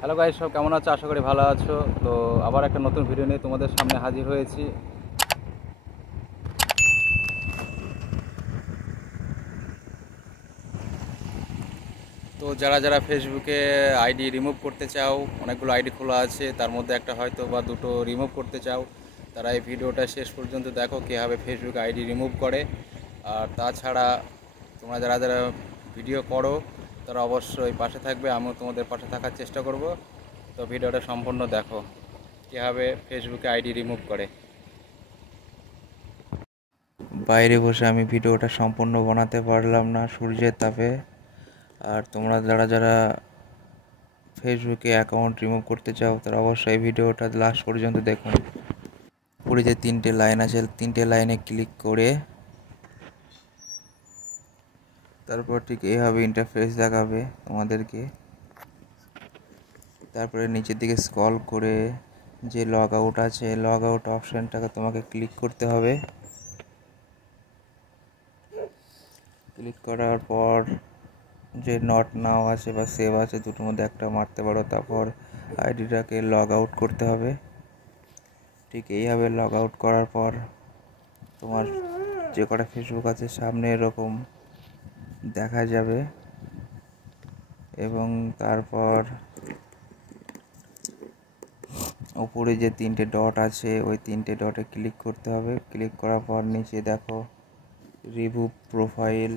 Hello guys, সব কেমন আছো? আশা করি ভালো আছো। তো আবার একটা নতুন ভিডিও নিয়ে তোমাদের সামনে হাজির হয়েছি। তো যারা যারা ফেসবুকে আইডি রিমুভ করতে চাও, অনেকগুলো আইডি খোলা আছে, তার মধ্যে একটা হয়তো বা দুটো রিমুভ করতে চাও, তারা এই ভিডিওটা শেষ পর্যন্ত দেখো কীভাবে ফেসবুক আইডি রিমুভ করে। আর তাছাড়া তোমরা যারা যারা ভিডিও করো তারা অবশ্যই পাশে থাকবে, আমিও তোমাদের পাশে থাকার চেষ্টা করব। তো ভিডিওটা সম্পূর্ণ দেখো কীভাবে ফেসবুকে আইডি রিমুভ করে। বাইরে বসে আমি ভিডিওটা সম্পূর্ণ বানাতে পারলাম না সূর্যের তাপে। আর তোমরা যারা যারা ফেসবুকে অ্যাকাউন্ট রিমুভ করতে চাও তারা অবশ্যই এই ভিডিওটা লাস্ট পর্যন্ত দেখুন। উপরে যে তিনটে লাইন আছে, তিনটে লাইনে ক্লিক করে তারপর ঠিক এইভাবে ইন্টারফেস দেখাবে তোমাদেরকে। তারপরে নিচের দিকে স্ক্রল করে যে লগ আউট আছে, লগ আউট অপশানটাকে তোমাকে ক্লিক করতে হবে। ক্লিক করার পর যে নট নাও আছে বা সেভ আছে, দুটোর মধ্যে একটা মারতে পারো। তারপর আইডিটাকে লগ আউট করতে হবে। ঠিক এইভাবে লগ আউট করার পর তোমার যে কটা ফেসবুক আছে সামনে এরকম দেখা যাবে। এবং তারপর উপরে যে তিনটে ডট আছে ওই তিনটে ডটে ক্লিক করতে হবে। ক্লিক করার পর নিচে দেখো remove profile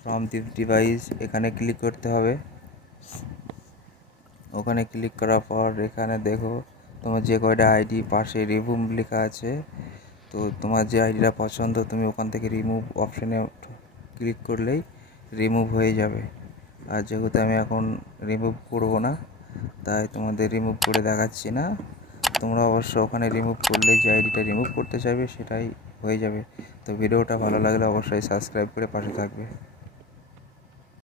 from this device, এখানে ক্লিক করতে হবে। ওখানে ক্লিক করার পর এখানে দেখো তোমার যে কয়টা আইডি পাশে রিমুভ লেখা আছে, তো তোমার যে আইডিটা পছন্দ তুমি ওখান থেকে রিমুভ অপশানে ক্লিক করলেই রিমুভ হয়ে যাবে। আর যেহেতু আমি এখন রিমুভ করব না, তাই তোমাদের রিমুভ করে দেখাচ্ছি না। তোমরা অবশ্য ওখানে রিমুভ করলে যে আইডিটা রিমুভ করতে চাইবে সেটাই হয়ে যাবে। তো ভিডিওটা ভালো লাগলে অবশ্যই সাবস্ক্রাইব করে পাশে থাকবে।